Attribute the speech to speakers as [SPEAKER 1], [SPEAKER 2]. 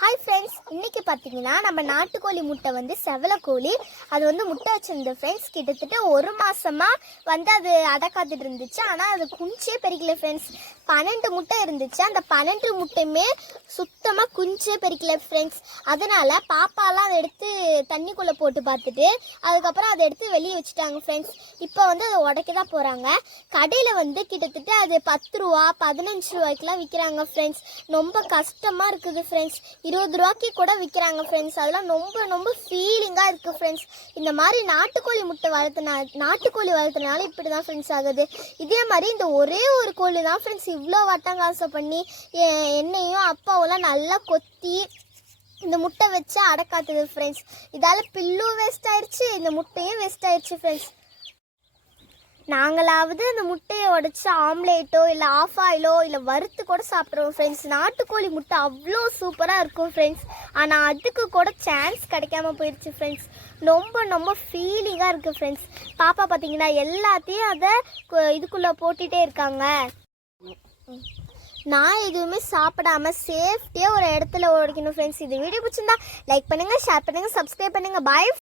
[SPEAKER 1] Hi friends இன்றைக்கி பார்த்தீங்கன்னா நம்ம நாட்டுக்கோழி முட்டை வந்து செவலக்கோழி அது வந்து முட்டை வச்சுருந்த ஃப்ரெண்ட்ஸ் கிட்டத்தட்ட ஒரு மாதமாக வந்து அது அடக்காத்துட்டு இருந்துச்சு. ஆனால் அது குஞ்சே பெருக்கல ஃப்ரெண்ட்ஸ் பன்னெண்டு முட்டை இருந்துச்சு. அந்த பன்னெண்டு முட்டையுமே சுத்தமாக குஞ்சே பெருக்கல ஃப்ரெண்ட்ஸ் அதனால் பாப்பாலாம் அதை எடுத்து தண்ணிக்குள்ளே போட்டு பார்த்துட்டு அதுக்கப்புறம் அதை எடுத்து வெளியே வச்சுட்டாங்க ஃப்ரெண்ட்ஸ் இப்போ வந்து அதை உடைக்க தான் போகிறாங்க கடையில் வந்து கிட்டத்தட்ட அது பத்து ரூபா பதினஞ்சு ரூபாய்க்குலாம் விற்கிறாங்க ஃப்ரெண்ட்ஸ் ரொம்ப கஷ்டமாக இருக்குது ஃப்ரெண்ட்ஸ் இருபது ரூபாய்க்கு கூட விற்கிறாங்க ஃப்ரெண்ட்ஸ் அதெல்லாம் ரொம்ப ரொம்ப ஃபீலிங்காக இருக்குது ஃப்ரெண்ட்ஸ் இந்த மாதிரி நாட்டுக்கோழி முட்டை வளர்த்துனா நாட்டுக்கோழி வளர்த்துனால இப்படி தான் ஃப்ரெண்ட்ஸ் ஆகுது. இதே மாதிரி இந்த ஒரே ஒரு கோழி தான் ஃப்ரெண்ட்ஸ் இவ்வளோ வட்டங்காசை பண்ணி எ- என்னையும் அப்பாவெல்லாம் நல்லா கொத்தி இந்த முட்டை வச்சு அடக்காத்துது ஃப்ரெண்ட்ஸ் இதால் பில்லும் வேஸ்ட் ஆயிடுச்சு இந்த முட்டையும் வேஸ்ட் ஆயிடுச்சு ஃப்ரெண்ட்ஸ் நாங்களாவது அந்த முட்டையை உடச்சி ஆம்லேட்டோ இல்லை ஆஃப் ஆயிலோ இல்லை வறுத்து கூட சாப்பிட்ருவோம் ஃப்ரெண்ட்ஸ் நாட்டுக்கோழி முட்டை அவ்வளோ சூப்பராக இருக்கும் ஃப்ரெண்ட்ஸ் ஆனால் அதுக்கு கூட சான்ஸ் கிடைக்காம போயிடுச்சு ஃப்ரெண்ட்ஸ் ரொம்ப ரொம்ப ஃபீலிங்காக இருக்குது ஃப்ரெண்ட்ஸ் பாப்பா பார்த்தீங்கன்னா எல்லாத்தையும் அதை இதுக்குள்ளே போட்டுகிட்டே இருக்காங்க. நான் எதுவுமே சாப்பிடாம சேஃப்டியாக ஒரு இடத்துல ஓடிக்கணும் ஃப்ரெண்ட்ஸ் இது வீடியோ பிடிச்சிருந்தா லைக் பண்ணுங்கள் ஷேர் பண்ணுங்கள் சப்ஸ்கிரைப் பண்ணுங்கள் பாய்